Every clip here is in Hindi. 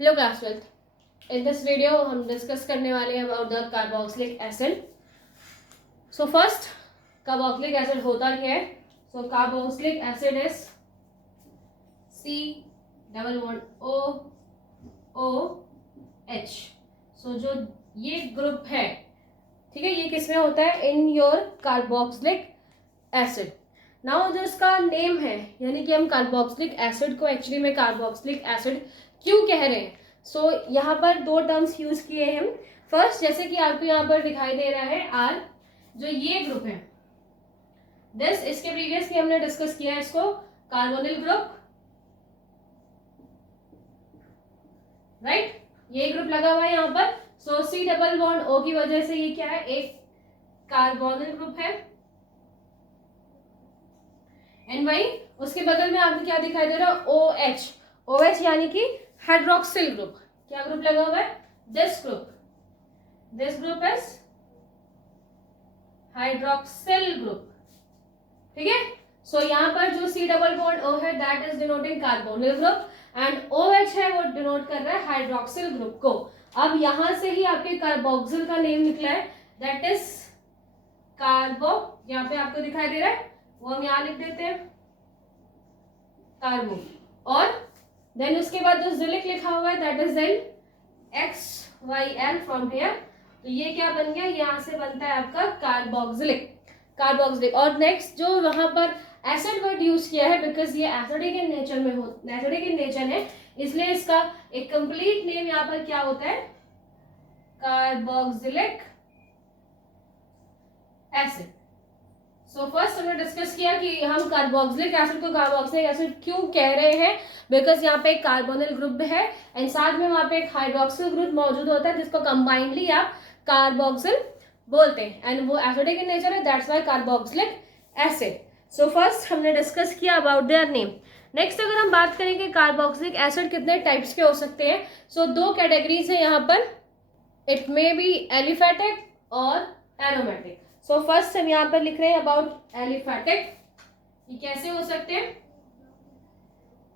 Hello class 12th। In this video हम डिस्कस करने वाले हैं about the carboxylic acid. So first, carboxylic acid होता क्या है? So carboxylic acid is C double bond O O H. So जो ये ग्रुप है, ठीक है, ये किसमें होता है? In your carboxylic acid. Now जो इसका नेम है, यानी कि हम कार्बोक्सिलिक एसिड को एक्चुअली में कार्बोक्सिलिक एसिड क्यों कह रहे हैं? सो यहाँ पर दो टर्म्स यूज किए हैं हम। फर्स्ट, जैसे कि आपको यहाँ पर दिखाई दे रहा है आर, जो ये ग्रुप है दिस, इसके प्रीवियसली हमने डिस्कस किया है इसको कार्बोनिल ग्रुप, राइट? ये ग्रुप लगा हुआ है यहाँ पर। सो सी डबल बॉन्ड ओ की वजह से ये क्या है? एक कार्बोनिल ग्रुप है। एंड वही उसके बगल में आपको क्या दिखाई दे रहा है? O H. ओ एच यानी कि हाइड्रोक्सिल ग्रुप। क्या ग्रुप लगा हुआ है? This group is hydroxyl group, ठीक है। सो यहाँ पर जो सी डबल बॉन्ड ओ है that is denoting carbonyl group and O H है वो डिनोट कर रहा है हाइड्रोक्सिल ग्रुप को। अब यहां से ही आपके कार्बोक्सिल का नेम निकला है, दैट इज कार्बो। यहाँ पे आपको दिखाई दे रहा है, वो हम यहाँ लिख देते हैं कार्बो। और देन उसके बाद जो जिलिक लिखा हुआ है that is then XYL from here. तो ये क्या बन गया? यहाँ से बनता है आपका कार्बोक्सिलिक। और नेक्स्ट जो वहां पर एसिड वर्ड यूज किया है, बिकॉज ये एसिडिक इन नेचर में एसिडिक इन नेचर है, इसलिए इसका एक कंप्लीट नेम यहाँ पर क्या होता है? Carboxylic acid. सो फर्स्ट हमने डिस्कस किया कि हम कार्बोक्सिलिक एसिड को कार्बोक्सिलिक एसिड क्यों कह रहे हैं, बिकॉज यहाँ पे एक कार्बोनिल ग्रुप है एंड साथ में वहां पे एक हाइड्रोक्सिल ग्रुप मौजूद होता है जिसको कंबाइंडली आप कार्बोक्सिल बोलते हैं एंड वो एसिडिक इन नेचर है, that's why carboxylic acid. So first हमने डिस्कस किया अबाउट देयर नेम। नेक्स्ट अगर हम बात करेंगे कार्बोक्सिलिक एसिड कितने टाइप्स के हो सकते हैं, सो दो कैटेगरीज है यहाँ पर। इट मे बी एलिफेटिक और एरोमेटिक। सो फर्स्ट हम यहाँ पर लिख रहे हैं अबाउट एलिफेटिक। ये कैसे हो सकते हैं?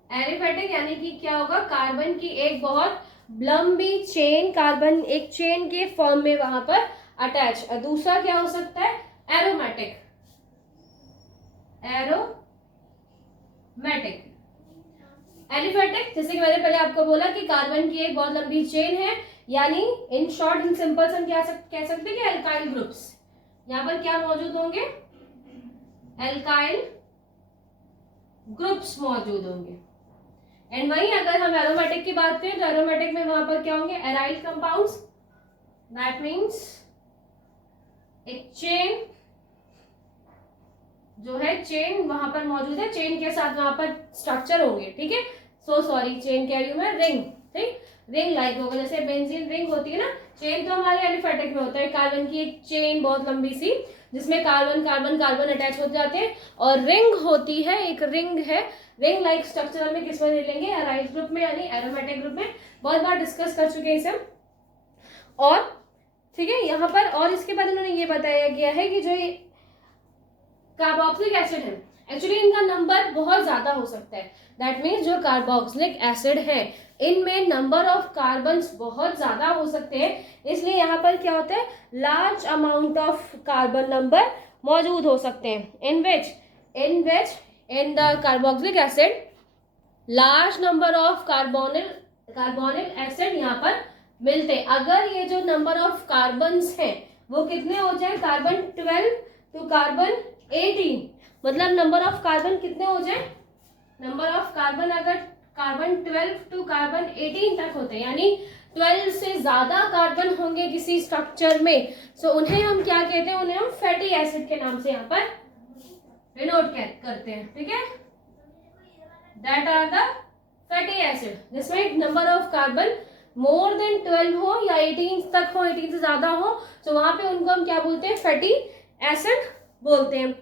एलिफेटिक यानी कि क्या होगा? कार्बन की एक बहुत लंबी चेन, कार्बन एक चेन के फॉर्म में वहां पर अटैच। दूसरा क्या हो सकता है? एरोमेटिक। एलिफेटिक जैसे कि मैंने पहले आपको बोला कि कार्बन की एक बहुत लंबी चेन है, यानी इन शॉर्ट इन सिंपल हम क्या कह सकते हैं कि एल्काइल ग्रुप्स। यहां पर क्या मौजूद होंगे? एल्काइल ग्रुप्स मौजूद होंगे। एंड वहीं अगर हम एरोमेटिक की बात करें तो एरोमेटिक में वहां पर क्या होंगे? Aryl compounds. दैट मीन्स एक चेन जो है, चेन वहां पर मौजूद है, चेन के साथ वहां पर स्ट्रक्चर होंगे, ठीक है। सो सॉरी, चेन कह रही हूं मैं, रिंग, ठीक, रिंग लाइक होगा, जैसे बेंजीन रिंग होती है ना। चेन तो हमारे एलिफेटिक में होता है, कार्बन की एक चेन बहुत लंबी सी जिसमें कार्बन कार्बन कार्बन अटैच हो जाते हैं। और रिंग होती है, एक रिंग है, रिंग लाइक स्ट्रक्चर में किसमें ले लेंगे? एराइल ग्रुप में, यानी एरोमेटिक ग्रुप में। बहुत बार डिस्कस कर चुके हैं इसे। और ठीक है, यहाँ पर और इसके बाद उन्होंने ये बताया गया है कि जो ये कार्बोक्सिलिक एसिड है, एक्चुअली इनका नंबर बहुत ज्यादा हो सकता है। दैट मीन्स जो कार्बोक्सिलिक एसिड है इनमें नंबर ऑफ कार्बन्स बहुत ज्यादा हो सकते हैं, इसलिए यहाँ पर क्या होता है? Large amount of carbon number मौजूद हो सकते हैं। In the carboxylic acid large number of carbonyl acid यहाँ पर मिलते हैं। अगर ये जो नंबर ऑफ कार्बन्स हैं वो कितने हो जाए? कार्बन 12 टू कार्बन 18, मतलब नंबर ऑफ कार्बन कितने हो जाए? नंबर ऑफ कार्बन अगर कार्बन 12 टू कार्बन 18 तक होते हैं, यानी 12 से ज्यादा कार्बन होंगे किसी स्ट्रक्चर में, सो उन्हें हम क्या कहते हैं? उन्हें हम फैटी एसिड के नाम से यहाँ पर डिनोट करते हैं, ठीक है। That are the fatty acid, जिसमें number of carbon more than 12 हो या 18 तक हो, 18 से ज्यादा हो, तो वहां पे उनको हम क्या बोलते हैं? फैटी एसिड बोलते हैं।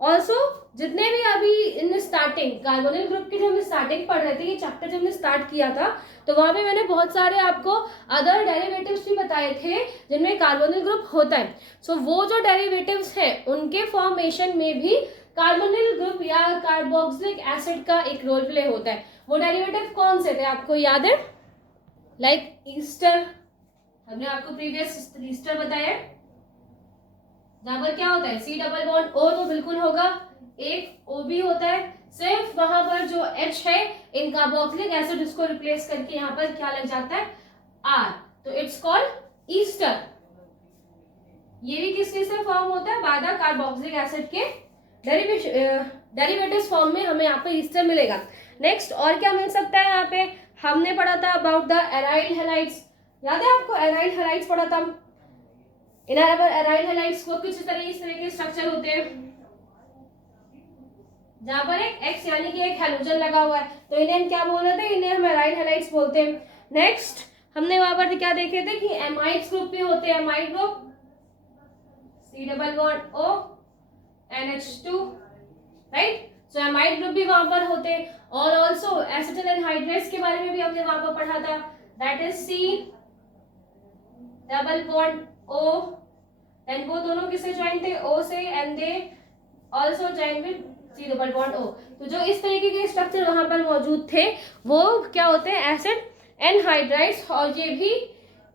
ऑल्सो जितने भी अभी इन स्टार्टिंग कार्बोनिल ग्रुप की जो हमने स्टार्टिंग पढ़ रहे थे, ये चैप्टर जब हमने स्टार्ट किया था तो वहां पे मैंने बहुत सारे आपको अदर डेरिवेटिव्स भी बताए थे जिनमें कार्बोनिल ग्रुप होता है। सो वो जो डेरिवेटिव्स हैं उनके फॉर्मेशन में भी कार्बोनिल ग्रुप या कार्बोक्सिलिक एसिड का एक रोल प्ले होता है। वो डेरिवेटिव कौन से थे आपको याद है? लाइक ईस्टर, हमने आपको प्रीवियस ईस्टर बताया, जहां पर क्या होता है सी डबल बॉन्ड ओ तो बिल्कुल होगा, एक ओ भी होता है, सिर्फ वहां पर जो H है इन कार्बोक्सिलिक एसिड उसको रिप्लेस करके यहाँ पर क्या लग जाता है R, तो इट्स कॉल्ड ईस्टर। ये भी किस चीज से फॉर्म होता है, बाय द कार्बोक्सिलिक एसिड के डेरिवेटिव्स फॉर्म में हमें यहाँ पे ईस्टर मिलेगा। नेक्स्ट और क्या मिल सकता है, यहाँ पे हमने पढ़ा था अबाउट द एराइल हैलाइड्स, याद है आपको एराइल हैलाइड्स पढ़ा था। इन एराइल हैलाइड्स को कुछ इस तरह के स्ट्रक्चर होते हैं जहां पर एक X यानी कि एक हैलोजन लगा हुआ है, तो इन्हें हम क्या बोल रहे थे, इन्हें हम एराइल हैलाइड्स बोलते हैं। नेक्स्ट हमने वहां पर क्या देखे थे कि एमाइड्स ग्रुप भी होते हैं, amide group C double bond O NH2, right, so amide group भी वहां पर होते हैं। और ऑल्सो एसिटल एनहाइड्रेट्स के बारे में भी हमने वहां पर पढ़ा था, that is C double bond O, and वो दोनों किससे ज्वाइन थे, O से, and they also join with C double bond O। तो जो इस तरीके के स्ट्रक्चर वहां पर मौजूद थे वो क्या होते हैं, एसिड एनहाइड्राइड्स, और ये भी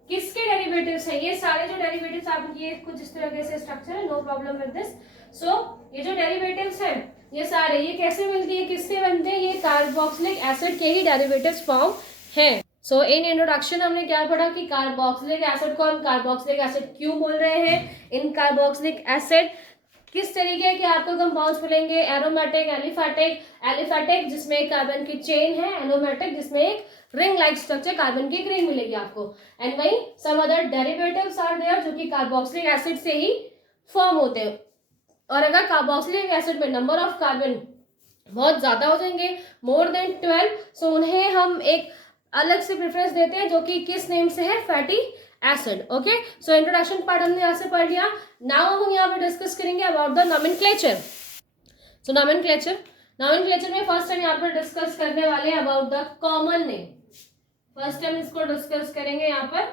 किसके डेरिवेटिव्स हैं, ये सारे जो डेरिवेटिव्स आप, ये कुछ इस तरह से स्ट्रक्चर है, नो प्रॉब्लम विद दिस। सो ये जो डेरिवेटिव्स हैं ये सारे, ये कैसे मिलती है, किससे बनते हैं, ये कार्बोक्सिलिक एसिड के ही डेरिवेटिव्स फॉर्म हैं। सो इन इंट्रोडक्शन हमने क्या पढ़ा कि कार्बोक्सिलिक एसिड को हम कार्बोक्सिलिक एसिड क्यों बोल रहे हैं, इन कार्बोक्सिलिक एसिड किस तरीके के आपको कंपाउंड्स मिलेंगे, एरोमेटिक, एलिफैटिक, एलिफैटिक जिसमें एक कार्बन की चेन है, एरोमेटिक जिसमें एक रिंग लाइक स्ट्रक्चर कार्बन की एक रिंग मिलेगी आपको, एंड वही some other derivatives are there जो कि कार्बोक्सिलिक एसिड से ही फॉर्म होते हैं। और अगर कार्बोक्सिलिक एसिड में नंबर ऑफ कार्बन बहुत ज्यादा हो जाएंगे, मोर देन 12, सो उन्हें हम एक अलग से प्रेफरेंस देते हैं जो कि किस नेम से है, fatty acid. Okay, so introduction part हमने यहाँ से पढ़ लिया। नाउ हम यहाँ पे डिस्कस करेंगे about the nomenclature. So nomenclature में फर्स्ट हम यहाँ पर डिस्कस करने वाले हैं about the common name. First हम इसको डिस्कस करेंगे यहाँ पर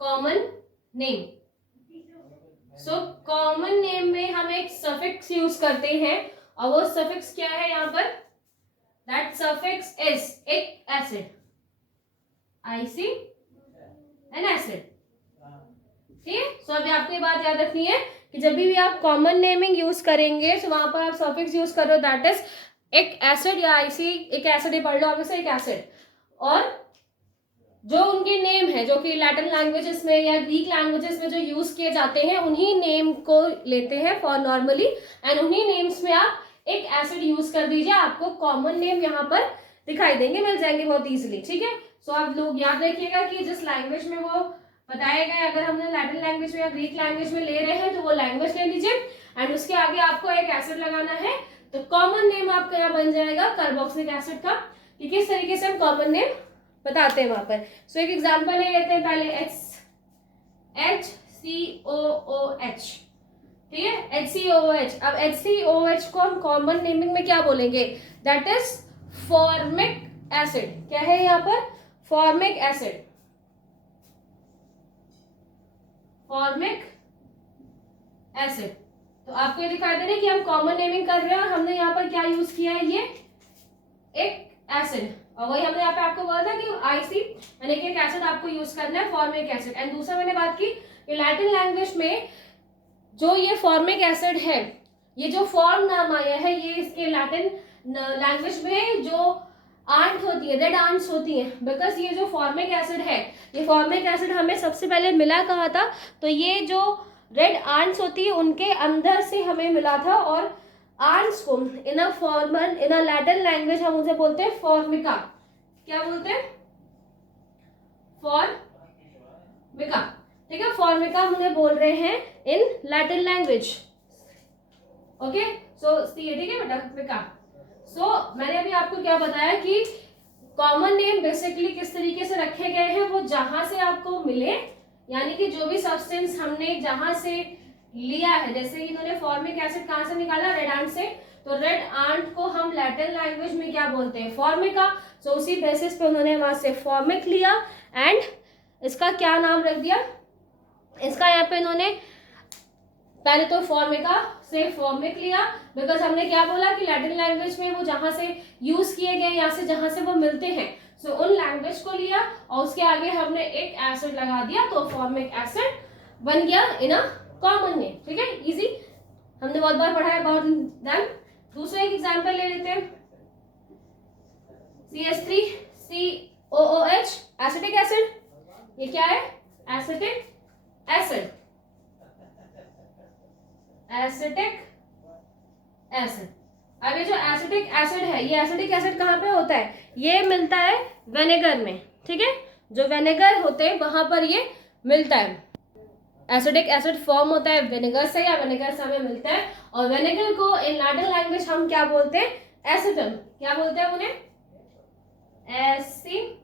common name. So common name में हम एक सफिक्स यूज करते हैं, और वो सफिक्स क्या है यहाँ पर, दैट सफिक्स इज एक एसिड, IC एन एसिड, ठीक है। सो अभी आपको ये बात याद रखनी है कि जब भी आप कॉमन नेमिंग यूज करेंगे तो वहां पर आप सफिक्स यूज कर रहे हो, दैट इज एक एसिड या IC, एक एसिड ही पढ़ लो आप इसे, एक एसिड, और जो उनके नेम है जो कि लैटिन लैंग्वेजेस में या ग्रीक लैंग्वेजेस में जो यूज किए जाते हैं उन्हीं नेम को लेते हैं फॉर नॉर्मली, एंड उन्हीं नेम्स में आप एक एसिड यूज कर दीजिए, आपको कॉमन नेम यहाँ पर दिखाई देंगे, मिल जाएंगे बहुत इजीली, ठीक है। सो आप लोग याद रखिएगा कि जिस लैंग्वेज में वो बताए गए, अगर हमने लैटिन लैंग्वेज में या ग्रीक लैंग्वेज में ले रहे हैं तो वो लैंग्वेज ले लीजिए, एंड उसके आगे आपको एक एसिड लगाना है, तो कॉमन नेम आपका यहाँ बन जाएगा कार्बोक्सिलिक एसिड का, कि किस तरीके से हम कॉमन नेम बताते हैं वहां पर। सो एक एग्जांपल ले लेते हैं पहले, HCOOH, ठीक है, HCOOH। अब HCOOH को हम कॉमन नेमिंग में क्या बोलेंगे, दैट इज फॉर्मिक एसिड। क्या है यहाँ पर, फॉर्मिक एसिड, फॉर्मिक एसिड। तो आपको ये दिखाई दे रहा है कि हम कॉमन नेमिंग कर रहे हैं, और हमने यहाँ पर क्या यूज किया है, ये एक एसिड, और वही हमने यहाँ पे आपको बोला था कि IC यानी कि एक एसिड आपको यूज करना है, फॉर्मिक एसिड। एंड दूसरा मैंने बात की कि लैटिन लैंग्वेज में जो ये फॉर्मिक एसिड है, ये जो फॉर्म नाम आया है, ये इसके लैटिन लैंग्वेज में जो आंट होती है, रेड आंट्स होती हैं, बिकॉज ये जो फॉर्मिक एसिड है, ये फॉर्मिक एसिड हमें सबसे पहले मिला कहा था, तो ये जो रेड आंट्स होती है उनके अंदर से हमें मिला था, और आंट्स को इन अ लैटिन लैंग्वेज हम उसे बोलते हैं फॉर्मिका। क्या बोलते हैं, फॉर्मिका, ठीक है, फॉर्मिका हम उन्हें बोल रहे हैं इन लैटिन लैंग्वेज। ओके, सो ठीक है बेटा, मिका। सो मैंने अभी आपको क्या बताया कि कॉमन नेम बेसिकली किस तरीके से रखे गए हैं, वो जहां से आपको मिले, यानी कि जो भी सब्सटेंस हमने जहां से लिया है, जैसे इन्होंने फॉर्मिक एसिड कहां से निकाला, रेड आंट से, तो रेड आंट को हम लैटिन लैंग्वेज में क्या बोलते हैं, फॉर्मिका। सो उसी बेसिस पे उन्होंने वहां से फॉर्मिक लिया, एंड इसका क्या नाम रख दिया, इसका यहाँ पे इन्होंने पहले तो फॉर्मिका से फॉर्मिक लिया, बिकॉज हमने क्या बोला कि लैटिन लैंग्वेज में वो जहां से यूज किए गए, यहाँ से जहां से वो मिलते हैं, सो उन लैंग्वेज को लिया और उसके आगे हमने एक एसिड लगा दिया तो फॉर्मिक एसिड बन गया इन अ कॉमन नेम। ठीक है, इजी, हमने बहुत बार पढ़ा है अबाउट देम। दूसरा एक एग्जांपल ले लेते हैं, CH3COOH एसिटिक एसिड। ये क्या है? Acetic acid, acetic acid. अब ये जो एसिटिक एसिड है, ये एसिटिक एसिड कहाँ पे होता है? ये मिलता है विनेगर में। ठीक है, जो विनेगर होते हैं वहां पर ये मिलता है। एसिडिक एसिड फॉर्म होता है विनेगर से या विनेगर से हमें मिलता है। और विनेगर को इन लैटिन लैंग्वेज हम क्या बोलते हैं? एसिटम। क्या बोलते हैं उन्हें? एसिटम,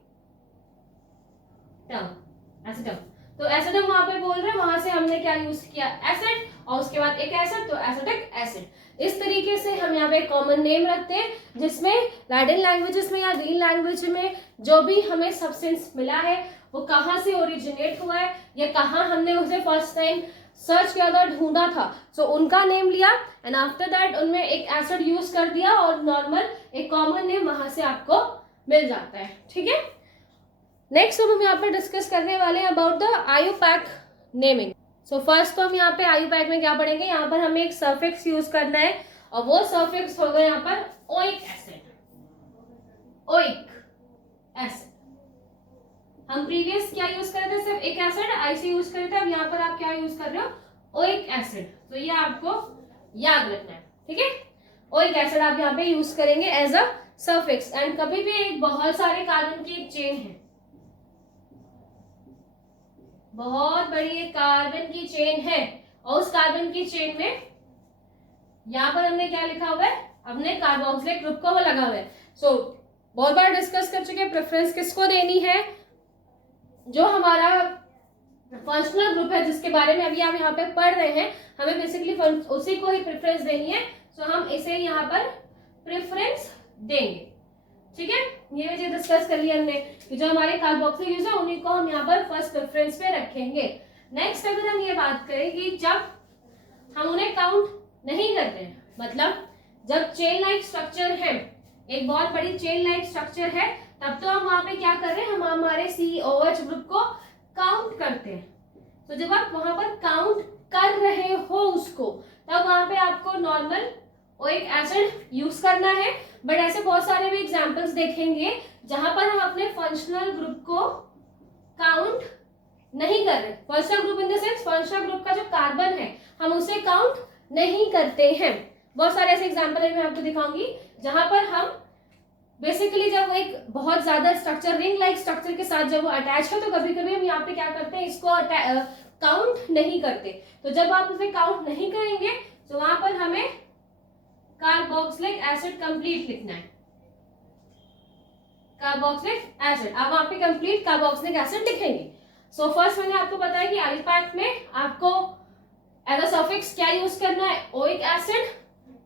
एसिटम। तो एसिटम वहां पे बोल रहे हैं, वहां से हमने क्या यूज किया? एसिड, और उसके बाद एक एसिड, तो एसिटिक एसिड। इस तरीके से हम यहाँ पे कॉमन नेम रखते हैं जिसमें लैटिन लैंग्वेजेस में या ग्रीन लैंग्वेज में जो भी हमें सब्सटेंस मिला है वो कहाँ से ओरिजिनेट हुआ है या कहाँ हमने उसे फर्स्ट टाइम सर्च किया था, ढूंढा था, सो उनका नेम लिया एंड आफ्टर दैट उनमें एक एसिड यूज कर दिया और नॉर्मल एक कॉमन नेम वहां से आपको मिल जाता है। ठीक है, नेक्स्ट हम यहाँ पे डिस्कस करने वाले हैं about the IUPAC naming. So first तो हम यहाँ पे आयुपैक में क्या पढ़ेंगे? यहाँ पर हमें एक सफिक्स यूज करना है और वो सफिक्स होगा यहाँ पर ओइक एसिड। ओइक एसिड, हम प्रीवियस क्या यूज कर रहे थे? सिर्फ एक एसिड आईसी यूज कर रहे थे। अब यहाँ पर आप क्या यूज कर रहे हो? Oic acid. तो ये आपको याद रखना है। ठीक है, ओइक एसिड आप यहाँ पे यूज करेंगे एज अ सफिक्स। एंड कभी भी एक बहुत सारे कार्बन की एक चेन है, बहुत बड़ी एक कार्बन की चेन है और उस कार्बन की चेन में यहाँ पर हमने क्या लिखा हुआ है? हमने कार्बोक्सिलिक ग्रुप को वो लगा हुआ है। सो बहुत बार डिस्कस कर चुके हैं प्रेफरेंस किसको देनी है? जो हमारा फंक्शनल ग्रुप है जिसके बारे में अभी आप यहाँ पे पढ़ रहे हैं, हमें बेसिकली उसी को ही प्रेफरेंस देनी है। सो हम इसे यहाँ पर प्रेफरेंस देंगे। ठीक है, ये मुझे डिस्कस कर लिया हमने कि जो हमारे कार्बोक्सिल यूज है उन्हीं को हम यहाँ पर फर्स्ट प्रेफरेंस पे रखेंगे। नेक्स्ट अगर हम ये बात करें कि जब हम उन्हें काउंट नहीं करते हैं, मतलब जब चेन लाइक स्ट्रक्चर है, एक बहुत बड़ी चेन लाइक स्ट्रक्चर है, तब तो हम वहां पे क्या कर रहे हैं? हम हमारे COH ग्रुप को काउंट करते हैं। तो जब आप वहां पर काउंट कर रहे हो उसको, तब वहां पे आपको नॉर्मल ओइक एसिड यूज करना है। बट ऐसे बहुत सारे भी एग्जांपल्स देखेंगे जहां पर हम अपने फंक्शनल ग्रुप को काउंट नहीं कर रहे। Functional group in the sense functional group का जो कार्बन है हम उसे काउंट नहीं करते हैं। बहुत सारे ऐसे एग्जांपल मैं आपको दिखाऊंगी जहां पर हम बेसिकली जब एक बहुत ज्यादा स्ट्रक्चर रिंग लाइक स्ट्रक्चर के साथ जब वो अटैच है तो कभी कभी हम यहाँ पे क्या करते हैं? इसको काउंट नहीं करते। तो जब आप उसे काउंट नहीं करेंगे तो वहां पर हमें कार्बोक्सिलिक एसिड कंप्लीट लिखना है। कार्बोक्सिलिक एसिड, अब वहां पे कंप्लीट कार्बोक्सिलिक एसिड लिखेंगे। सो फर्स्ट मैंने आपको बताया कि आयुपैक में आपको एज अ सफिक्स क्या यूज करना है? Oic acid.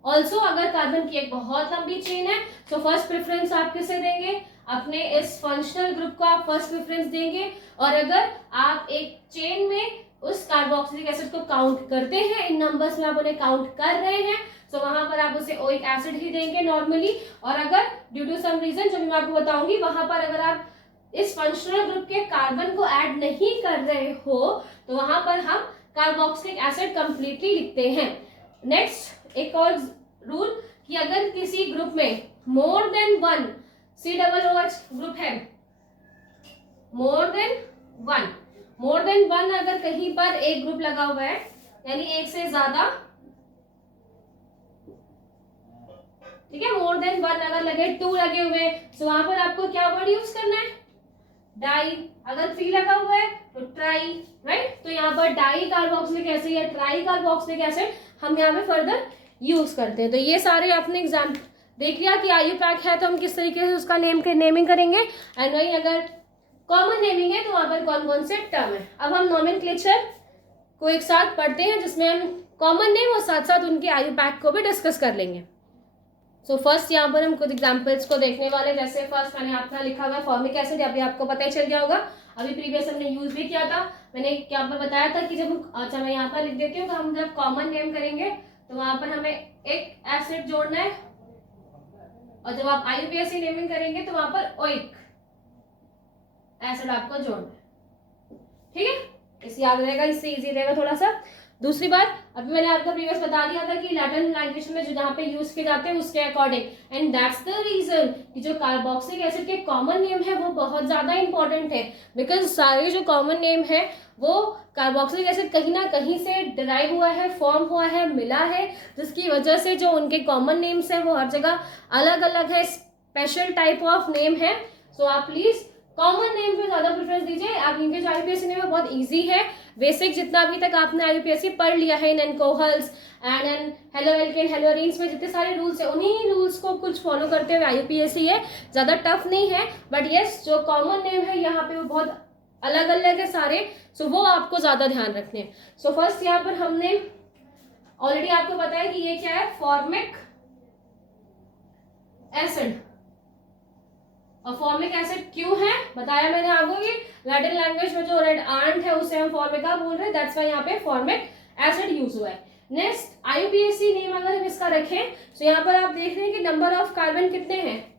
ऑल्सो अगर कार्बन की एक बहुत लंबी चेन है तो फर्स्ट प्रेफरेंस आप किसे देंगे? अपने इस फंक्शनल ग्रुप को आप फर्स्ट प्रेफरेंस देंगे। और अगर आप एक चेन में उस कार्बोक्सिलिक एसिड को काउंट करते हैं, इन नंबर्स में आप उन्हें काउंट कर रहे हैं, तो वहां पर आप उसे ओइक एसिड ही देंगे नॉर्मली। और अगर ड्यू टू सम रीजन जो मैं आपको बताऊंगी, वहां पर अगर आप इस फंक्शनल ग्रुप के कार्बन को ऐड नहीं कर रहे हो तो वहां पर हम कार्बोक्सिलिक एसिड कंप्लीटली लिखते हैं। नेक्स्ट एक और रूल कि अगर किसी ग्रुप में more than one COOH group है, मोर देन वन अगर कहीं पर एक ग्रुप लगा हुआ है, यानी एक से ज्यादा, ठीक है, मोर देन वन अगर लगे, 2 लगे हुए, तो वहां पर आपको क्या वर्ड यूज करना है? डाई। अगर 3 लगा हुआ है तो ट्राई, राइट? तो यहाँ पर डाई कार्बोक्सिलिक एसिड या ट्राई कार्बोक्सिलिक एसिड हम यहाँ पे फर्दर यूज करते हैं। तो ये सारे आपने एग्जाम देख लिया कि आयुपैक है तो हम किस तरीके से उसका नेमिंग करेंगे। एंड वही अगर कॉमन नेमिंग है तो वहां पर कौन कौन से टर्म है। अब हम नोमेनक्लेचर को एक साथ पढ़ते हैं जिसमें हम कॉमन नेम और साथ साथ उनके आयुपैक को भी डिस्कस कर लेंगे। सो फर्स्ट यहाँ पर हम कुछ एग्जाम्पल्स को देखने वाले। जैसे फर्स्ट मैंने अपना लिखा हुआ फॉर्मिक एसिड, अभी आपको पता ही चल गया होगा, अभी प्रीवियस हमने यूज भी किया था। मैंने यहाँ पर बताया था कि जब अच्छा मैं यहाँ पर लिख देती हूँ, तो हम जब कॉमन नेम करेंगे तो वहां पर हमें एक एसिड जोड़ना है, और जब आप IUPAC नेमिंग करेंगे तो वहां पर ओइक एसिड आपको जोड़ना है, ठीक है, इसे याद रहेगा, इससे इजी रहेगा थोड़ा सा। दूसरी बात, अभी मैंने आपको प्रीवियस बता दिया था कि लैटिन लैंग्वेज में जो जहाँ पे यूज किए जाते हैं उसके according, and that's the reason कि जो कार्बोक्सिलिक एसिड के कॉमन नेम है वो बहुत ज्यादा इंपॉर्टेंट है, बिकॉज सारे जो कॉमन नेम है वो कार्बोक्सिलिक एसिड कहीं ना कहीं से डिराइव हुआ है, फॉर्म हुआ है, मिला है, जिसकी वजह से जो उनके कॉमन नेम्स है वो हर जगह अलग अलग है, स्पेशल टाइप ऑफ नेम है। सो आप प्लीज कॉमन नेम पे ज्यादा प्रेफरेंस दीजिए। आप इनके जो आईयूपीएससी नेम है बहुत इजी है, बेसिक जितना अभी तक आपने आईयूपीएससी पढ़ लिया है in alcohols and in halo alkane halo arenes में जितने सारे रूल्स है उन्हीं रूल्स को कुछ फॉलो करते हुए आईयूपीएससी है, ज्यादा टफ नहीं है, बट यस जो कॉमन नेम है यहाँ पे वो बहुत अलग अलग है सारे, सो वो आपको ज्यादा ध्यान रखने हैं। सो फर्स्ट यहाँ पर हमने ऑलरेडी आपको बताया कि ये क्या है, फॉर्मिक एसिड। और फॉर्मिक एसिड क्यों है बताया मैंने आपको कि लैटिन लैंग्वेज में जो रेड आंट है उसे हम फॉर्मिका बोल रहे हैं, दैट्स व्हाई यहाँ पे फॉर्मिक एसिड यूज हुआ है। नेक्स्ट आईयूपीएससी नेम अगर हम इसका रखें तो यहाँ पर आप देख रहे हैं कि नंबर ऑफ कार्बन कितने हैं,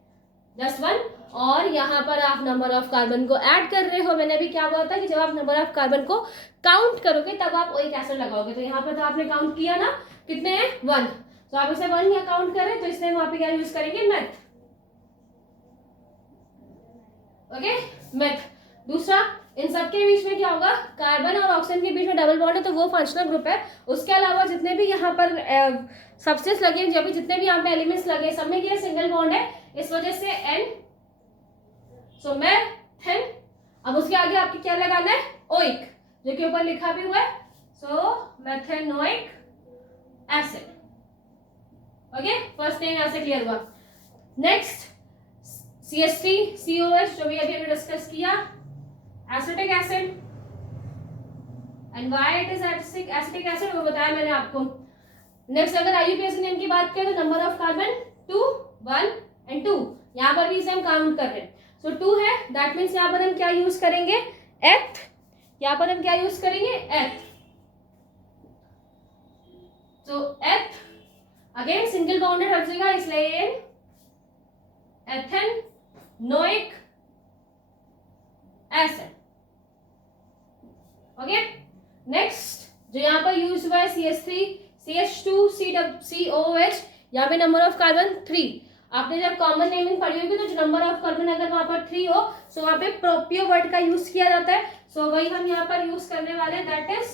जस्ट 1, और यहाँ पर आप नंबर ऑफ कार्बन को ऐड कर रहे हो। मैंने अभी क्या बोला था कि जब आप नंबर ऑफ कार्बन को काउंट करोगे तब आप ओइक एसिड लगाओगे, तो यहाँ पर तो आपने काउंट किया ना, कितने हैं 1, तो आप इसे 1 यहाँ काउंट करें, तो इसलिए वहां पे क्या यूज करेंगे, मेथ, ओके मेथ। दूसरा, इन सबके बीच में क्या होगा, कार्बन और ऑक्सीजन के बीच में डबल बॉन्ड है तो वो फंक्शनल ग्रुप है। उसके अलावा जितने भी यहाँ पर सब्सटेंस लगे, जब भी जितने भी यहाँ पे एलिमेंट्स लगे, सब में क्या सिंगल बॉन्ड है, इस वजह से एन, सो मेथेन। अब उसके आगे आपको क्या लगाना है, ओइक, जो कि ऊपर लिखा भी हुआ है, so methanoic acid, okay, first name यहाँ से क्लियर हुआ। नेक्स्ट CH3COH जो भी अभी हमने डिस्कस किया, acetic acid, and why it is acetic acid वो बताया मैंने आपको। नेक्स्ट अगर आईयूपीएससी नेम की बात करें तो नंबर ऑफ कार्बन 2, 1 एंड 2, यहाँ पर भी इसे हम काउंट कर रहे हैं, सो 2 है, दैट मीन्स यहाँ पर हम क्या यूज करेंगे, एथ, यहाँ पर हम क्या यूज करेंगे, एथ, सो एथ अगेन सिंगल बॉन्डेड हर जगह, इसलिए एथेन नोइक एसिड, ओके। नेक्स्ट जो यहाँ पर यूज हुआ है CH3 CH2 COOH, यहाँ पे नंबर ऑफ कार्बन 3। आपने जब कॉमन नेमिंग पढ़ी होगी तो जो नंबर ऑफ कार्बन अगर वहां पर 3 हो सो वहां पे प्रोपियो वर्ड का यूज किया जाता है, सो वही हम यहाँ पर यूज करने वाले हैं, दैट इज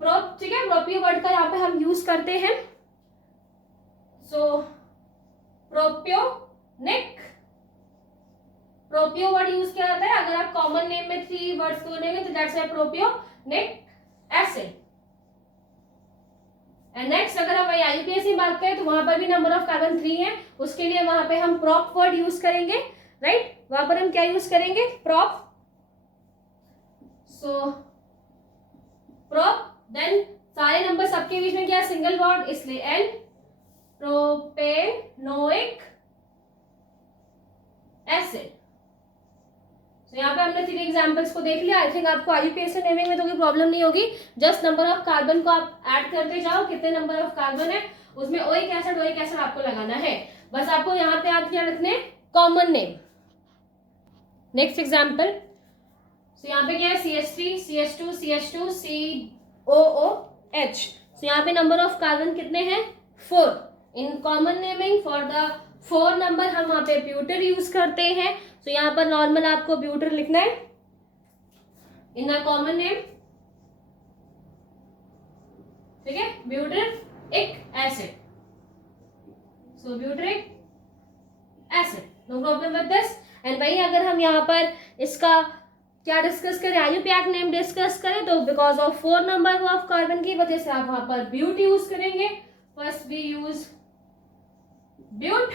प्रोप, ठीक है, प्रोपियो वर्ड का यहाँ पे हम यूज करते हैं, सो प्रोपियोनिक, प्रोपियो वर्ड यूज किया जाता है अगर आप कॉमन नेम में 3 वर्ड्स को लेंगे तो that's why propionic acid. And next अगर हम आईयूपीएससी की बात करें तो वहां पर भी नंबर ऑफ कार्बन 3 है, उसके लिए वहां पे हम प्रोप वर्ड यूज करेंगे, राइट, वहां पर हम क्या यूज करेंगे, प्रोप, सो प्रोप, देन सारे नंबर सबके बीच में क्या है, सिंगल बॉन्ड, इसलिए एन, प्रोपेनोइक एसिड। तो यहाँ पे हमने 3 एग्जांपल्स को देख लिया। आई थिंक आपको आईयूपीएससी नेमिंग में तो कोई प्रॉब्लम नहीं होगी, जस्ट नंबर ऑफ कार्बन को आप ऐड करते जाओ, कितने नंबर ऑफ कार्बन है उसमें ओइक एसिड आपको लगाना है, बस आपको यहाँ पे याद किया रखने कॉमन नेम। नेक्स्ट एग्जांपल, तो यहाँ पे क्या है, CH3 CH2 CH2 COOH, तो यहाँ पे नंबर ऑफ कार्बन कितने हैं, 4। In common naming for the 4 number हम वहां पे ब्यूटर यूज करते हैं, तो यहाँ पर नॉर्मल आपको ब्यूटर लिखना है इन द कॉमन नेम, ठीक है, butyric acid, so butyric acid, no problem with this. And वही अगर हम यहाँ पर इसका क्या डिस्कस करें, आईयूपीएसी नेम डिस्कस करें तो because of 4 number of carbon की वजह से आप वहां पर ब्यूट यूज करेंगे, first we use but,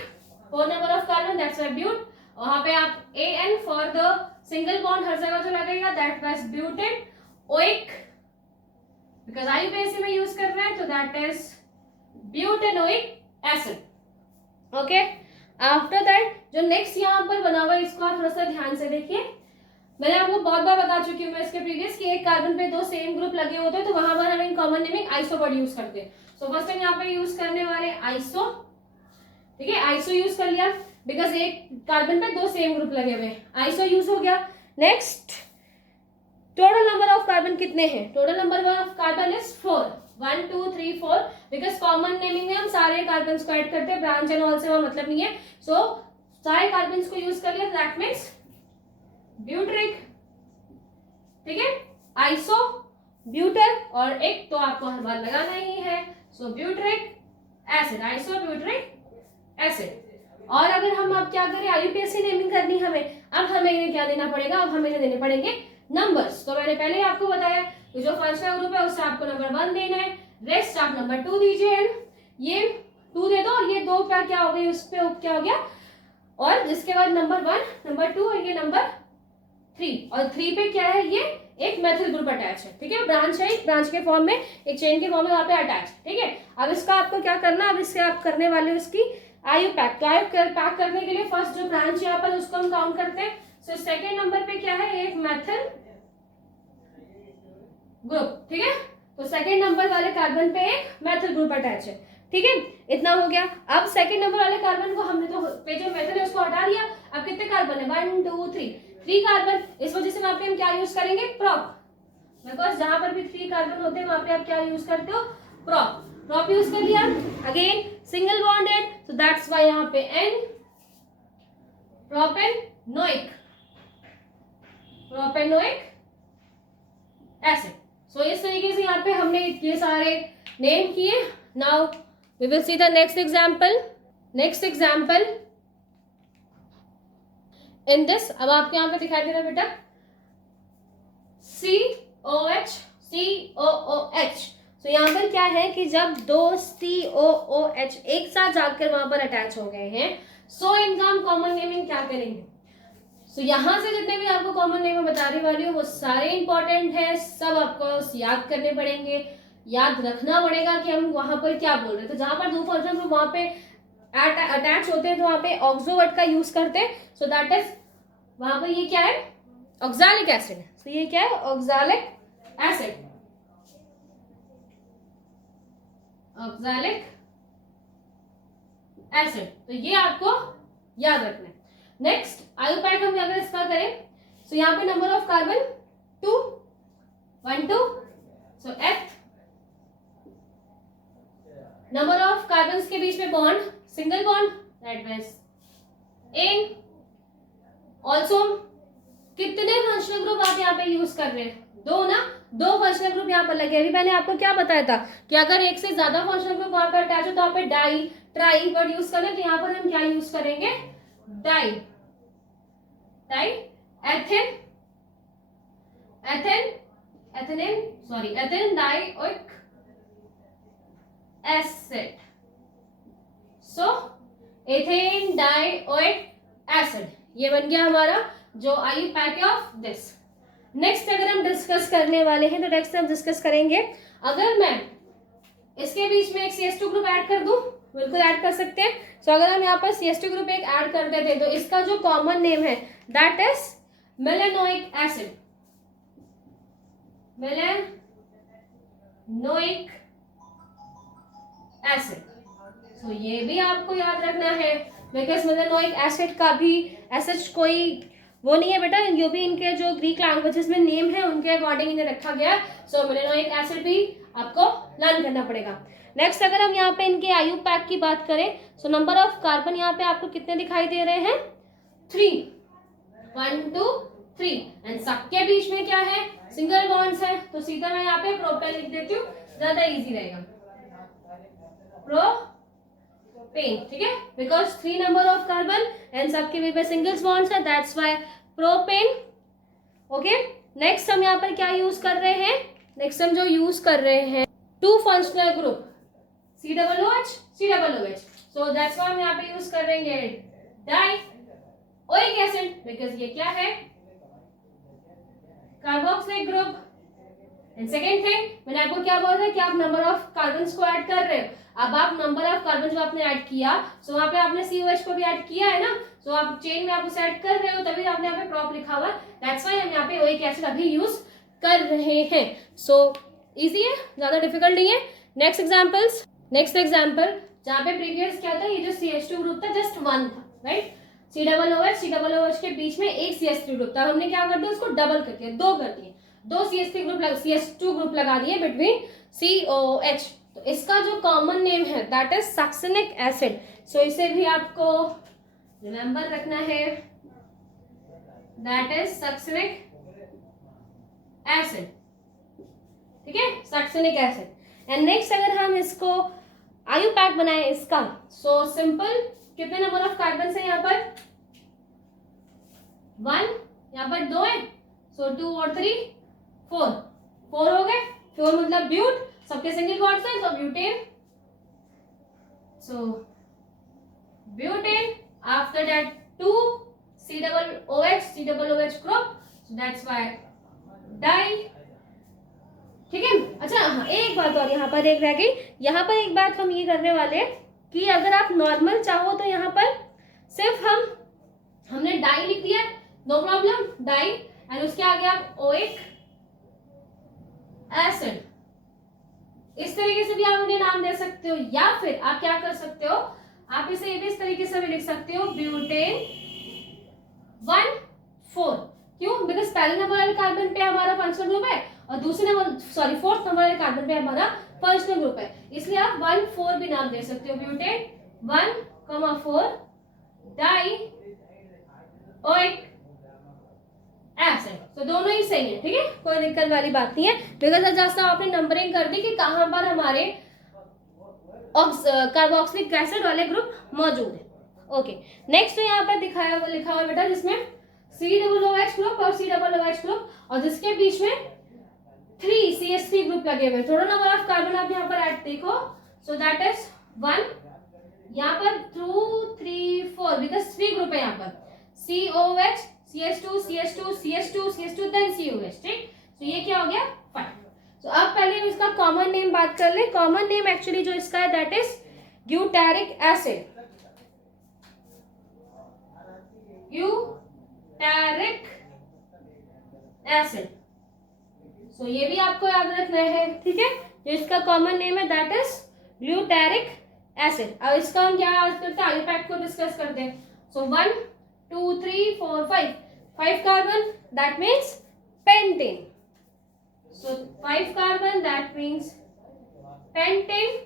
4 number of carbon, that's why but. वहां पे आप AN for the single bond हर जगह जो लगेगा that was butanoic, because IUPAC में यूज कर रहे हैं तो that is butanoic acid, okay. After that जो नेक्स्ट यहाँ पर बना हुआ है इसको आप थोड़ा सा ध्यान से देखिए, मैंने आपको बहुत बार बता चुकी हूँ मैं इसके प्रीवियस कि एक कार्बन पे 2 सेम ग्रुप लगे होते हैं तो वहां पर हम in common naming iso word use करते हैं। सो फर्स्ट टाइम यहाँ पे यूज करने वाले आइसो, ठीक है, आइसो यूज कर लिया। बिकॉज एक कार्बन पे 2 सेम ग्रुप लगे हुए हैं, आइसो यूज हो गया। Next, total number of carbon कितने हैं? Total number of carbon is 4, 1 2 3 4, because common naming में हम सारे कार्बन को ऐड करते हैं, ब्रांच एंड ऑल से वहां मतलब नहीं है। सो सारे कार्बन को यूज कर लिया, दैट मीन्स ब्यूटरिक, ठीक है, आइसो, ब्यूटर, और एक तो आपको हर बार लगाना ही है, so butyric acid, isobutyric acid. और अगर हम अब क्या करें, आईयूपीएसी नेमिंग करनी हमें, अब हमें इन्हें क्या देना पड़ेगा, अब हमें इन्हें देने पड़ेंगे नंबर्स। तो मैंने पहले ही आपको बताया कि जो फंक्शनल ग्रुप है उससे आपको नंबर 1 देना है, रेस्ट आप नंबर 2 दीजिए, एंड ये 2 दे दो, और ये 2 का क्या हो गया, उस पे क्या हो गया, और इसके बाद नंबर 1, नंबर 2 और ये नंबर 3, और 3 पे क्या है, ये एक मेथिल ग्रुप अटैच है, ठीक है, ब्रांच है, एक ब्रांच के फॉर्म में, एक चेन के फॉर्म में वहां पे अटैच, ठीक है। अब इसका आपको क्या करना, अब इससे आप करने वाले उसकी आयु पैक। तो आयु पैक करने के लिए फर्स्ट जो ब्रांच यहाँ पर उसको हम काउंट करते हैं। सो सेकेंड नंबर पे क्या है, एक मेथिल ग्रुप, ठीक है, तो सेकेंड नंबर वाले कार्बन पे एक मेथिल ग्रुप अटैच है, ठीक है, इतना हो गया। अब सेकेंड नंबर वाले कार्बन को हमने तो पे जो मेथिल है उसको हटा दिया, अब कितने कार्बन है, 1 2 3 कार्बन, इस वजह से वहां पे हम क्या यूज करेंगे, प्रॉप, बिकॉज जहां पर भी 3 कार्बन होते हैं वहां पे आप क्या यूज करते हो, प्रॉप, प्रॉप यूज कर लिया। Again single bonded, so that's why यहाँ पे N, प्रोपेनोइक, प्रोपेनोइक एसिड। सो इस तरीके से यहाँ पे हमने ये सारे नेम किए। Now we will see the next example. Next example in this, अब आपको यहाँ पे दिखाई दे रहा है बेटा COH, COOH। तो यहाँ पर क्या है कि जब 2 COOH एक साथ जाकर वहां पर अटैच हो गए हैं, सो इनका हम कॉमन नेमिंग क्या करेंगे। सो यहां से जितने भी आपको कॉमन नेम बताने वाली हो वो सारे इंपॉर्टेंट है, सब आपको याद करने पड़ेंगे, याद रखना पड़ेगा कि हम वहां पर क्या बोल रहे हैं। तो जहां पर 2 फंक्शन ग्रुप वहां पे अटैच होते हैं तो वहां पे ऑक्सो वर्ड का यूज करते हैं। सो दैट इज, वहां पर ये क्या है, ऑक्सैलिक एसिड। सो ये क्या है, ऑक्सैलिक एसिड, ऑक्सैलिक एसिड। तो ये आपको याद रखना है। नेक्स्ट आयु पैक हम अगर इसका करें, सो यहाँ पे number of carbon 2, 1 2, so F, number of carbon के बीच में bond, single bond, that means N। Also कितने फंक्शनल ग्रुप आप यहाँ पे यूज कर रहे हैं, 2 ना, 2 फंक्शनल ग्रुप यहाँ पर लगे। अभी मैंने आपको क्या बताया था कि अगर एक से ज्यादा फंक्शनल ग्रुप वहां पर अटैच हो तो यहाँ पे डाई, ट्राई वर्ड यूज करें, तो यहाँ पर हम क्या यूज करेंगे, डाई, डाई एथिन, एथिन, एथिनिन, sorry ethane dioic acid. So ethane dioic acid, ये बन गया हमारा जो आयु पैक ऑफ दिस। नेक्स्ट अगर हम डिस्कस करने वाले हैं तो नेक्स्ट हम डिस्कस करेंगे, अगर मैं इसके बीच में एक CH2 ग्रुप ऐड कर दूं, बिल्कुल ऐड कर सकते हैं। सो अगर हम यहाँ पर CH2 ग्रुप एक ऐड कर देते हैं तो इसका जो कॉमन नेम है that is मेलेनोइक acid, मेलेनोइक acid. So ये भी आपको याद रखना है, बिकॉज मेलेनोइक एसिड का भी ऐसा कोई वो नहीं है बेटा, ये भी इनके जो ग्रीक लैंग्वेजेस में नेम है उनके अकॉर्डिंग इन्हें रखा गया है। सो मेलेनोइक एसिड भी आपको लर्न करना पड़ेगा। नेक्स्ट अगर हम यहाँ पे इनके आयु पैक की बात करें, सो नंबर ऑफ कार्बन यहाँ पे आपको कितने दिखाई दे रहे हैं, 3, 1 2 3, एंड सबके बीच में क्या है, सिंगल बॉन्ड्स है। तो सीधा मैं यहाँ पे प्रोपेन लिख देती हूँ, ज्यादा इजी रहेगा, प्रोपेन, ठीक है, because 3 number of carbon and सबके बीच में सिंगल बॉन्ड्स है, that's why propane. Okay, next हम यहाँ पर क्या यूज कर रहे हैं, नेक्स्ट हम जो यूज कर रहे हैं 2 functional group COOH, COOH। So that's why हम यहाँ पे यूज कर रहे हैं डाइओइक एसिड, बिकॉज ये क्या है, carboxylic group. And second thing, मैंने आपको क्या बोला था कि आप नंबर ऑफ कार्बन को ऐड कर रहे हो। अब आप नंबर ऑफ कार्बन जो आपने ऐड किया, सो वहां पे आपने COH को भी ऐड किया है ना, सो आप चेन में आप उसे ऐड कर रहे हो, तभी आपने यहाँ पे प्रॉप लिखा हुआ है, दैट्स व्हाई हम यहाँ पे ओइक एसिड अभी यूज कर रहे हैं। सो इजी है, ज्यादा डिफिकल्ट नहीं है। नेक्स्ट एग्जांपल्स, नेक्स्ट एग्जांपल जहाँ पे प्रीवियस क्या था, ये जो CH2 ग्रुप था जस्ट 1 था, राइट। COOH के बीच में एक CH3 ग्रुप था, हमने क्या कर दिया उसको डबल कर दिया, 2 कर दिए, 2 CH3 ग्रुप CH2 ग्रुप लगा दिए बिटवीन COOH। तो इसका जो कॉमन नेम है दैट इज सक्सेनिक एसिड। सो इसे भी आपको रिमेंबर रखना है, दैट इज सक्सेनिक एसिड, ठीक है, सक्सेनिक एसिड। एंड नेक्स्ट अगर हम इसको IUPAC बनाए इसका, सो सिंपल, कितने नंबर ऑफ कार्बन है यहाँ पर 1, यहाँ पर 2 है, सो 2 और 3 4 हो गए, 4 मतलब ब्यूट, सबके सिंगल बॉन्ड्स है, so butane, so butane, after that 2 COOH group, so that's why di, ठीक है। अच्छा हाँ, एक बात और यहाँ पर एक रह गई, यहाँ पर एक बात हम ये करने वाले हैं कि अगर आप नॉर्मल चाहो तो यहाँ पर सिर्फ हमने डाई लिख दिया, नो प्रॉब्लम, डाई, एंड उसके आगे आप ओइक एसिड, इस तरीके से भी आप उन्हें नाम दे सकते हो, या फिर आप क्या कर सकते हो, आप इसे इस तरीके से भी लिख सकते हो, ब्यूटेन 1,4। क्यों? बिकॉज पहले नंबर वाले कार्बन पे हमारा फंक्शनल ग्रुप है और दूसरे नंबर फोर्थ नंबर वाले कार्बन पे हमारा फंक्शनल ग्रुप है, इसलिए आप 1,4 भी नाम दे सकते हो, ब्यूटेन 1,4 डाई ओइक एसिड। तो दोनों ही सही है, ठीक है, कोई दिक्कत वाली बात नहीं है, बिकॉज जैसा आपने नंबरिंग कर दी कि कहां पर हमारे कार्बोक्सिलिक एसिड वाले ग्रुप मौजूद है। ओके, नेक्स्ट तो यहाँ पर लिखा हुआ बेटा जिसमें COOH ग्रुप और COOH ग्रुप और जिसके बीच में 3 CH3 ग्रुप लगे हुए, थोड़ा नंबर ऑफ कार्बन आप यहाँ पर ऐड देखो, सो दैट इज 1, यहाँ पर 2 3 4 बिकॉज 3 ग्रुप है यहाँ पर, COOH CH2 CH2 CH2 CH2 then COOH, ठीक। तो ये क्या हो गया 5। तो अब पहले हम इसका कॉमन नेम बात कर ले, कॉमन नेम एक्चुअली जो इसका है that is ग्यूटारिक acid, ग्यूटारिक acid. So ये भी आपको याद रखना है, ठीक है, जो इसका कॉमन नेम है दैट इज ग्लूटारिक एसिड। अब इसका हम क्या आज करते हैं, IUPAC को डिस्कस करते हैं। सो 1 2 3 4 5 carbon that means pentane, so 5 carbon that means pentane,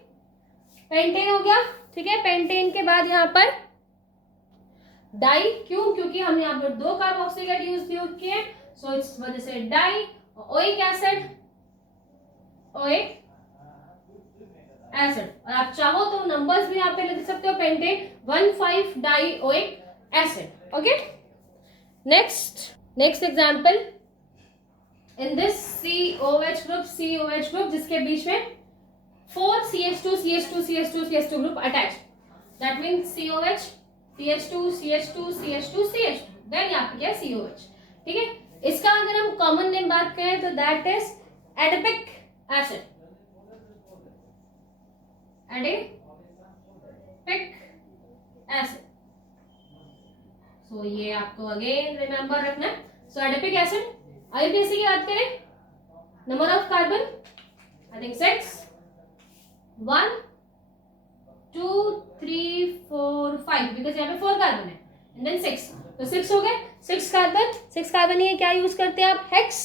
pentane हो गया, ठीक है। पेंटेन के बाद यहाँ पर डाई, क्यों? क्योंकि हमने यहाँ पर 2 कार्बोक्सिलिक यूज किए, सो इस वजह से dioic acid, oic acid, और आप चाहो तो नंबर्स भी यहाँ पे लिख सकते हो, pentane 1,5 dioic acid. Okay, next example, in this COOH group जिसके बीच में 4 CH2 group attach, that means COH CH2 then यहाँ पे क्या COH, ठीक है। इसका अगर हम कॉमन नेम बात करें तो that is adipic acid, adipic acid. So ये आपको अगेन रिमेंबर रखना है। सो एडिपिक एसिड, IUPAC की बात करें, number of carbon I think 6, 1 2 3 4 5 because यहाँ पे 4 कार्बन है एंड देन 6, तो 6 हो गए, 6 कार्बन ये क्या यूज करते हैं आप, हेक्स,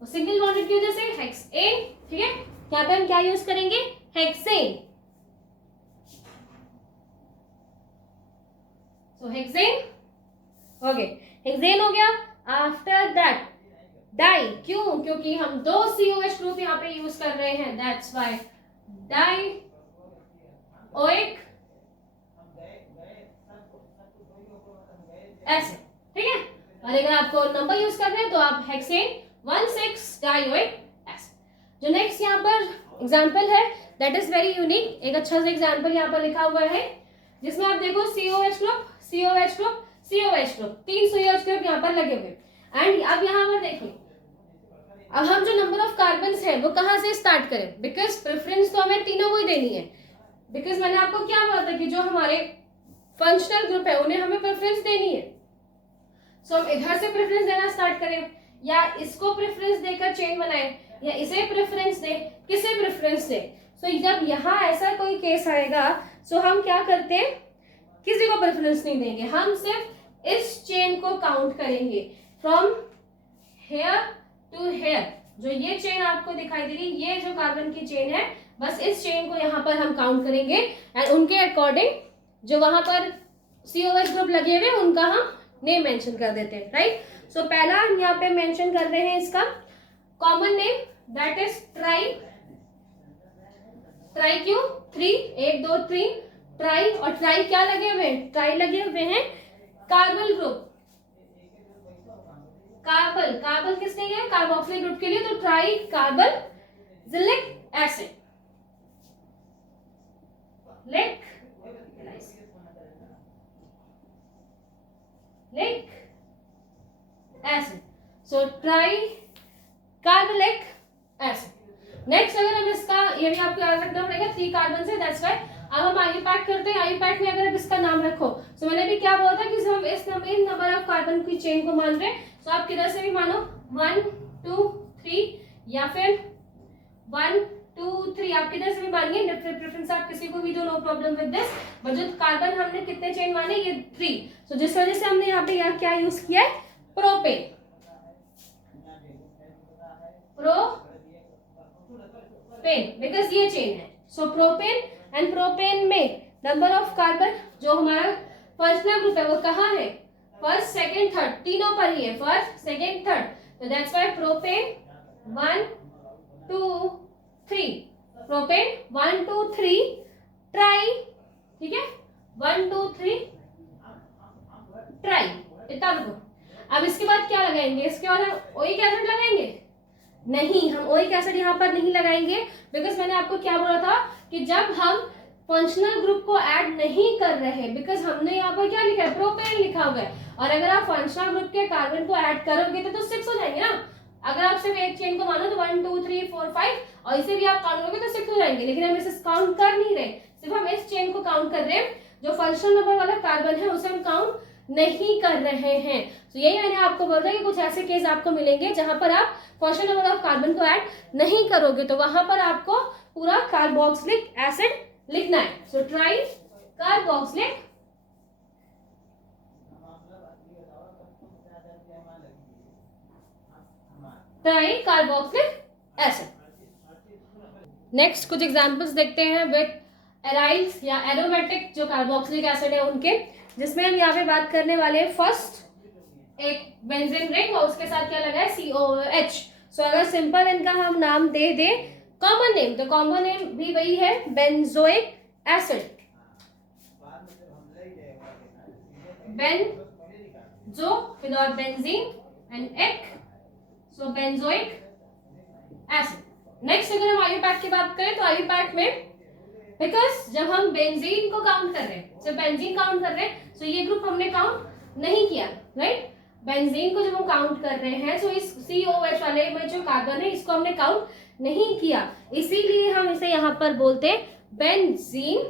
और सिंगल बॉन्डेड की वजह से हेक्सेन, ठीक है। यहाँ पे हम क्या यूज करेंगे, हेक्सेन, सो हेक्सेन हो गए, हेक्सेन हो गया। आफ्टर दैट डाई, क्यों? क्योंकि हम 2 COH ग्रुप यहाँ पे यूज कर रहे हैं, that's why die oic acid, ठीक है। और अगर आपको नंबर यूज कर रहे हैं तो आप हेक्सेन 1,6 डाइओइक एसिड। जो नेक्स्ट यहाँ पर एग्जांपल है दैट इज वेरी यूनिक, एक अच्छा सा एग्जांपल यहाँ पर लिखा हुआ है जिसमें आप देखो COH ग्रुप 3 COH ग्रुप यहाँ पर लगे हुए, एंड अब यहाँ पर देखिए, अब हम जो नंबर ऑफ कार्बन्स है वो कहाँ से स्टार्ट करें, बिकॉज प्रेफरेंस तो हमें तीनों को ही देनी है, बिकॉज मैंने आपको क्या बोला था कि जो हमारे फंक्शनल ग्रुप है उन्हें हमें प्रेफरेंस देनी है। सो हम इधर से प्रेफरेंस देना स्टार्ट करें या इसको प्रेफरेंस देकर चेन बनाएं या इसे प्रेफरेंस दे, किसे प्रेफरेंस दे। सो जब यहाँ ऐसा कोई केस आएगा सो हम क्या करते हैं, किसी को प्रेफरेंस नहीं देंगे, हम सिर्फ इस चेन को काउंट करेंगे फ्रॉम हेयर टू हेयर। जो ये चेन आपको दिखाई दे रही है, ये जो कार्बन की चेन है, बस इस चेन को यहाँ पर हम काउंट करेंगे एंड उनके अकॉर्डिंग जो वहां पर COH ग्रुप लगे हुए उनका हम नेम मेंशन कर देते हैं, राइट। सो पहला हम यहाँ पे मेंशन कर रहे हैं इसका common name, that is try. Try क्यों? 3, 1 2 3 ट्राई। और ट्राई क्या लगे हुए हैं? ट्राई लगे हुए हैं कार्बन ग्रुप। कार्बन, कार्बन किसके लिए? कार्बोक्सिलिक ग्रुप के लिए। तो ट्राई कार्बोक्सिलिक एसिड, लिक acid. So tri carbolic acid. Next अगर हम इसका, ये भी आपको याद रखना पड़ेगा, 3 कार्बन से, दैट्स व्हाई अब हम IUPAC करते हैं। IUPAC में अगर आप इसका नाम रखो, तो मैंने भी क्या बोला था कि हम इस नंबर ऑफ कार्बन की चेन को मान रहे हैं, तो आप किधर से भी मानो 1 2 3 या फिर 1 2 3, आप किधर से भी मानिए, प्रेफरेंस आप किसी को भी दो, no problem with this. But जो कार्बन हमने कितने चेन माने? ये 3। सो जिस वजह से हमने यहाँ पे क्या यूज किया है? प्रोपेन। प्रोपेन बिकॉज ये चेन है। सो प्रोपेन, एंड प्रोपेन में नंबर ऑफ कार्बन जो हमारा फंक्शनल ग्रुप है वो कहाँ है? फर्स्ट, सेकेंड, थर्ड, तीनों पर ही है, फर्स्ट, सेकेंड, थर्ड। तो that's why propane 1 2 3, propane 1 2 3 try, ठीक है, 1 2 3 ट्राई, इतना रुको। अब इसके बाद क्या लगाएंगे? इसके बाद हम ओइक एसिड लगाएंगे? नहीं, हम ओइक एसिड यहाँ पर नहीं लगाएंगे, बिकॉज मैंने आपको क्या बोला था कि जब हम फंक्शनल ग्रुप को ऐड नहीं कर रहे, बिकॉज हमने यहाँ पर क्या लिखा है? प्रोपेन लिखा हुआ है। और अगर आप फंक्शनल ग्रुप के कार्बन को ऐड करोगे तो 6 हो जाएंगे ना। अगर आप सिर्फ एक चेन को मानो तो 1 2 3 4 5, और इसे भी आप काउंट करोगे तो 6 हो जाएंगे, लेकिन हम इसे काउंट कर नहीं रहे, सिर्फ हम इस चेन को काउंट कर रहे हैं। जो फंक्शनल नंबर वाला कार्बन है उसे हम काउंट नहीं कर रहे हैं। तो यही मैंने आपको बोला कि कुछ ऐसे केस आपको मिलेंगे जहां पर आप फंक्शनल नंबर ऑफ कार्बन को ऐड नहीं करोगे, तो वहां पर आपको पूरा कार्बोक्सिलिक एसिड लिखना है। So try carboxylic try carboxylic acid. Next कुछ एग्जांपल्स देखते हैं विद एराइल्स या एरोमेटिक जो कार्बोक्सिलिक एसिड है उनके, जिसमें हम यहाँ पे बात करने वाले हैं फर्स्ट एक बेंजीन रिंग और उसके साथ क्या लगा है? COOH। सो अगर सिंपल इनका हम नाम दे दे कॉमन नेम, तो कॉमन नेम भी वही है, benzoic acid. Benzo without benzene and एक, सो बेंजोइक एसिड। नेक्स्ट अगर हम IUPAC की बात करें तो IUPAC में बिकॉज जब हम बेंजीन को काउंट कर रहे हैं, सिर्फ बेंजीन काउंट कर रहे हैं, सो ये ग्रुप हमने काउंट नहीं किया, राइट। बेंजीन को जब हम काउंट कर रहे हैं तो इस COH वाले में जो कार्बन है इसको हमने काउंट नहीं किया, इसीलिए हम इसे यहाँ पर बोलते हैं बेंजीन।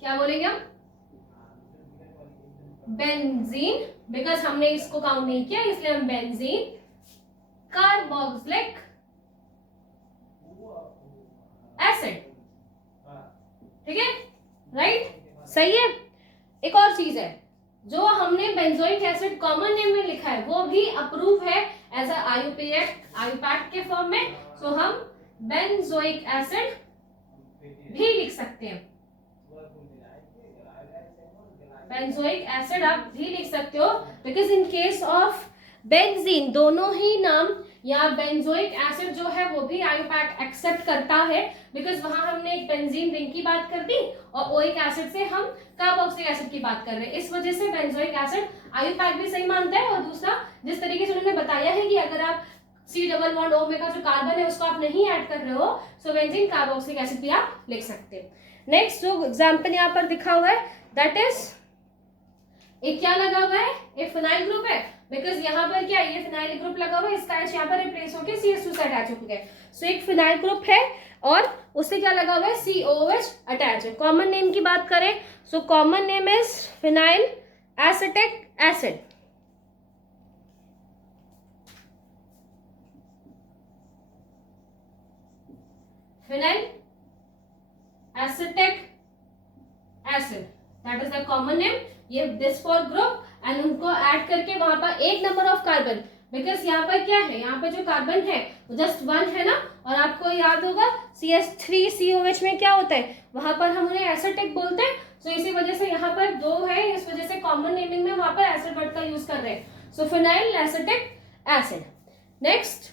क्या बोलेंगे हम? बेंजीन, बिकॉज हमने इसको काउंट नहीं किया इसलिए हम बेंजीन कार्बोक्सिलिक एसिड, ठीक है, राइट, सही है। एक और चीज है, जो हमने बेंजोइक एसिड कॉमन नेम में लिखा है वो भी अप्रूव है एज अ IUPAC के फॉर्म में, सो हम बेंजोइक एसिड भी लिख सकते हैं। बेंजोइक एसिड आप भी लिख सकते हो, because in case of benzene दोनों ही नाम या बेंजोइक एसिड जो है वो भी IUPAC एक्सेप्ट करता है, बिकॉज वहां हमने एक बेंजीन रिंग की बात कर दी और ओइक एसिड से हम कार्बोक्सिलिक एसिड की बात कर रहे हैं, इस वजह से बेंजोइक एसिड IUPAC भी सही मानता है। और दूसरा, जिस तरीके से उन्होंने बताया है कि अगर आप C डबल बॉन्ड O में का जो कार्बन है उसको आप नहीं ऐड कर रहे हो, सो बेंजीन कार्बोक्सिलिक एसिड भी आप लिख सकते हैं। नेक्स्ट जो एग्जाम्पल यहाँ पर दिखा हुआ है दैट इज एक क्या लगा हुआ है? एक फिनाइल ग्रुप है, बिकॉज यहाँ पर क्या ये फिनाइल ग्रुप लगा हुआ है, इसका एच यहाँ पर रिप्लेस होकर CH2 से अटैच हो गया है। सो एक फिनाइल ग्रुप है और उससे क्या लगा हुआ है? COOH अटैच है। कॉमन नेम की बात करें, so common name is phenyl acetic acid. Phenyl acetic acid, that is the common name. ये this for group एंड उनको ऐड करके वहां पर एक नंबर ऑफ कार्बन, बिकॉज यहाँ पर क्या है, यहाँ पर जो कार्बन है वो जस्ट 1 है ना, और आपको याद होगा CH3COH में क्या होता है, वहां पर हम उन्हें एसिटिक बोलते हैं। सो इसी वजह से यहाँ पर 2 है, इस वजह से कॉमन नेमिंग में वहां पर एसिड वर्ड का यूज कर रहे हैं। सो फिनाइल एसिटिक एसिड। नेक्स्ट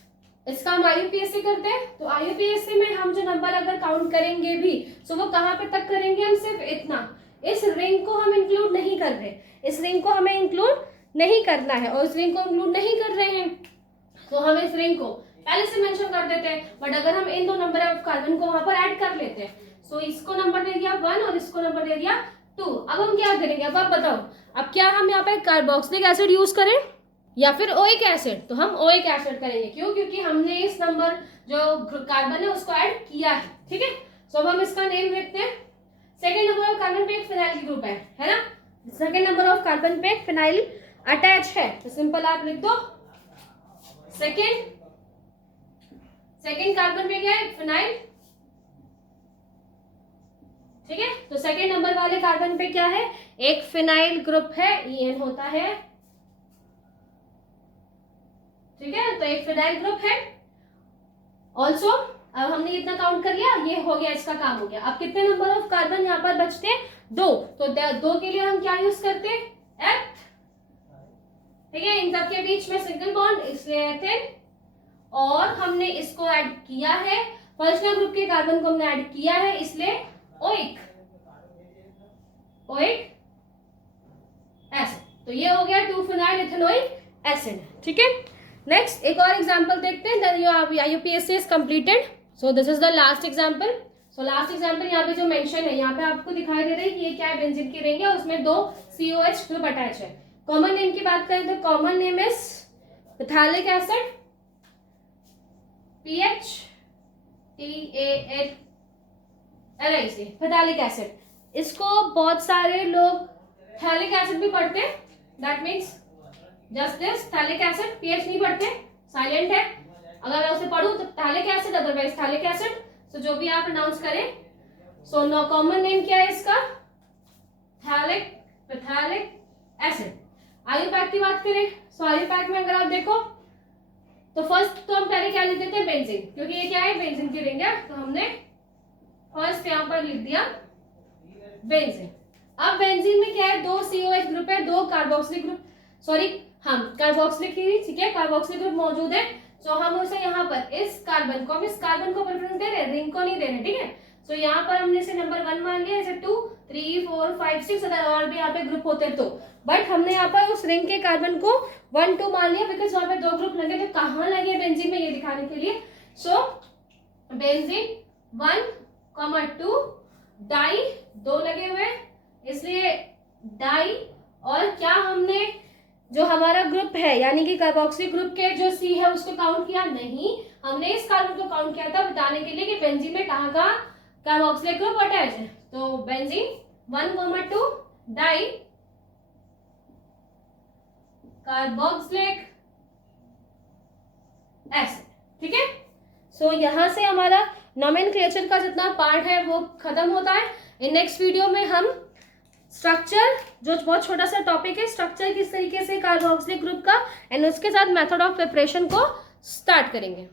इसका हम IUPAC करते हैं। तो IUPAC में हम जो नंबर अगर काउंट करेंगे भी, सो वो कहाँ पे तक करेंगे, हम सिर्फ इतना, इस रिंग को हम इंक्लूड नहीं कर रहे, इस रिंग को हमें इंक्लूड नहीं करना है, और इस रिंग को इंक्लूड नहीं कर रहे हैं तो हम इस रिंग को पहले से मेंशन कर देते हैं। बट अगर हम इन दो नंबर ऑफ कार्बन को वहां पर ऐड कर लेते हैं, सो इसको नंबर दे दिया 1 और इसको नंबर दे दिया 2। अब हम क्या करेंगे, अब आप बताओ, अब क्या हम यहाँ पे कार्बोक्सिलिक एसिड यूज करें या फिर ओइक एसिड? तो हम ओइक एसिड करेंगे। क्यों? क्योंकि हमने इस नंबर जो कार्बन है उसको ऐड किया है। ठीक है, सो अब हम इसका नेम लिखते हैं। सेकेंड नंबर ऑफ कार्बन पे एक फिनाइल की ग्रुप है ना, सेकेंड नंबर ऑफ कार्बन पे एक फिनाइल अटैच है, तो सिंपल आप लिख दो सेकेंड कार्बन पे क्या है, फिनाइल। ठीक है, तो सेकेंड नंबर वाले कार्बन पे क्या है, एक फिनाइल ग्रुप है, EN होता है। ठीक है, तो एक फिनाइल ग्रुप है। ऑल्सो अब हमने इतना काउंट कर लिया, ये हो गया, इसका काम हो गया। अब कितने नंबर ऑफ कार्बन यहाँ पर बचते हैं, 2। तो 2 के लिए हम क्या यूज करते हैं, एथ। ठीक है, इन सब के बीच में सिंगल बॉन्ड, इसलिए एथेन। और हमने इसको ऐड किया है, फंक्शनल ग्रुप के कार्बन को हमने ऐड किया है, इसलिए ओइक एसिड। तो ये हो गया 2-फिनाइल इथेनोइक एसिड। ठीक है, नेक्स्ट एक और एग्जांपल देखते हैं, then your IUPAC is completed. So this is the last example. So last example यहाँ पे जो मेंशन है, यहाँ पे आपको दिखाई दे रहा है कि ये क्या है, बेंजीन की रिंग है, उसमें 2 COH ग्रुप अटैच है। कॉमन नेम की बात करें तो common name is phthalic acid, PHTALIC, phthalic acid. इसको बहुत सारे लोग थैलिक एसिड भी पढ़ते हैं, that means just this phthalic acid, PH नहीं पढ़ते, साइलेंट है। अगर मैं उसे पढ़ूं तो phthalic acid, otherwise phthalic acid. So जो भी आप प्रोनाउंस करें। सो नो कॉमन नेम क्या है इसका, फिथैलिक एसिड। IUPAC की बात करें, सो IUPAC में अगर आप देखो तो फर्स्ट तो हम पहले क्या लिख देते हैं, बेंजीन, क्योंकि ये क्या है, बेंजीन की रिंग है, तो हमने फर्स्ट यहाँ पर लिख दिया बेंजीन। अब बेंजीन में क्या है, 2 COH ग्रुप है, 2 कार्बोक्सिलिक ग्रुप, सॉरी हम कार्बोक्सिलिक ही, ठीक है, कार्बोक्सिलिक ग्रुप मौजूद है। सो हम उसे यहाँ पर इस कार्बन को प्रेफरेंस दे रहे हैं, रिंग को नहीं दे रहे। ठीक है, सो यहाँ पर हमने इसे नंबर 1 मान लिया, इसे 2, 3, 4, 5, 6 अगर और भी यहाँ पे ग्रुप होते तो, बट हमने यहाँ पर उस रिंग के कार्बन को 1, 2 मान लिया, बिकॉज वहां पे 2 ग्रुप लगे, तो कहाँ लगे बेंजीन में ये दिखाने के लिए। सो बेंजीन 1,2, डाई 2 लगे हुए, इसलिए डाई। और क्या हमने जो हमारा ग्रुप है यानी कि कार्बोक्सिल ग्रुप के जो C है उसको काउंट किया? नहीं, हमने इस कार्बन को काउंट किया था बताने के लिए कि बेंजीन में कहाँ कहाँ कार्बोक्सिलिक ग्रुप अटैच है। तो बेंजीन 1,2 डाई कार्बोक्सिलिक एसिड। ठीक है, सो यहाँ से हमारा नोमेनक्लेचर का जितना पार्ट है वो खत्म होता है। इन नेक्स्ट वीडियो में हम स्ट्रक्चर, जो बहुत छोटा सा टॉपिक है, स्ट्रक्चर किस तरीके से कार्बोक्सिलिक ग्रुप का, एंड उसके साथ मेथड ऑफ प्रिपरेशन को स्टार्ट करेंगे।